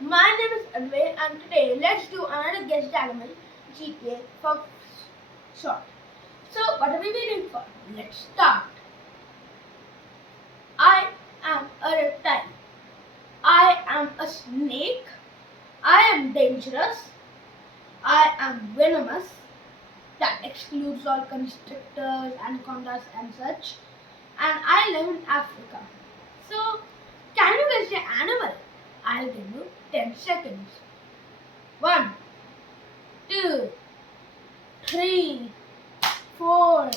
My name is Advay and today let's do another guest animal GTA for short. So what are we waiting for? Let's start. I am a reptile. I am a snake. I am dangerous. I am venomous. That excludes all constrictors, anacondas and such. And I live in Africa. So can you guess the animal? I'll give you 10 seconds. 1, 2, 3, 4,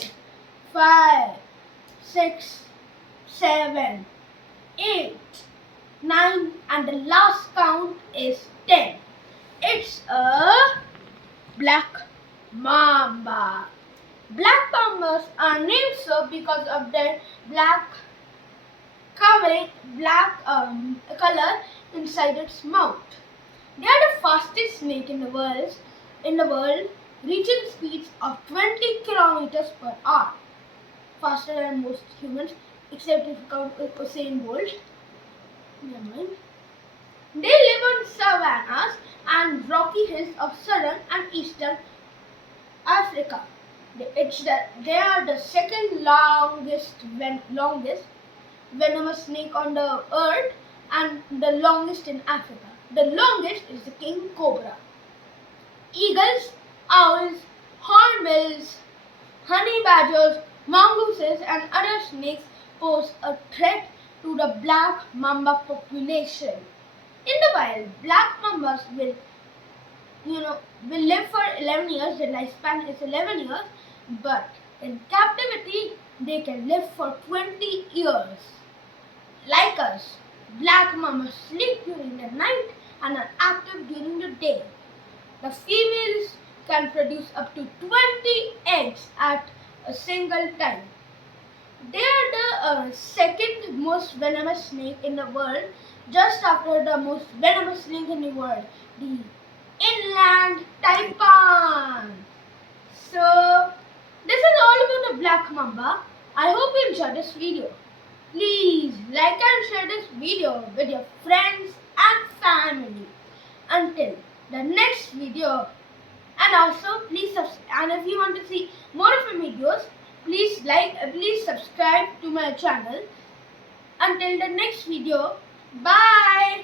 5, 6, 7, 8, 9, and the last count is 10. It's a Black Mamba. Black Mambas are named so because of their black color inside its mouth. They are the fastest snake in the world, reaching speeds of 20 kilometers per hour, faster than most humans, except if you count Usain Bolt. Never mind. They live on savannas and rocky hills of southern and eastern Africa. They are the second longest venomous snake on the earth and the longest in Africa. The longest is the king cobra. Eagles, owls, hornbills, honey badgers, mongooses and other snakes pose a threat to the black mamba population. In the wild, black mambas will live for 11 years. Their lifespan is 11 years, but in captivity they can live for 20 years. Like us, black mambas sleep during the night and are active during the day. The females can produce up to 20 eggs at a single time. They are the second most venomous snake in the world, just after the most venomous snake in the world, the inland taipan. So, this is all about the black mamba. I hope you enjoyed this video. Please like and share this video with your friends and family. Until the next video, and also please and if you want to see more of my videos, please subscribe to my channel. Until the next video, bye.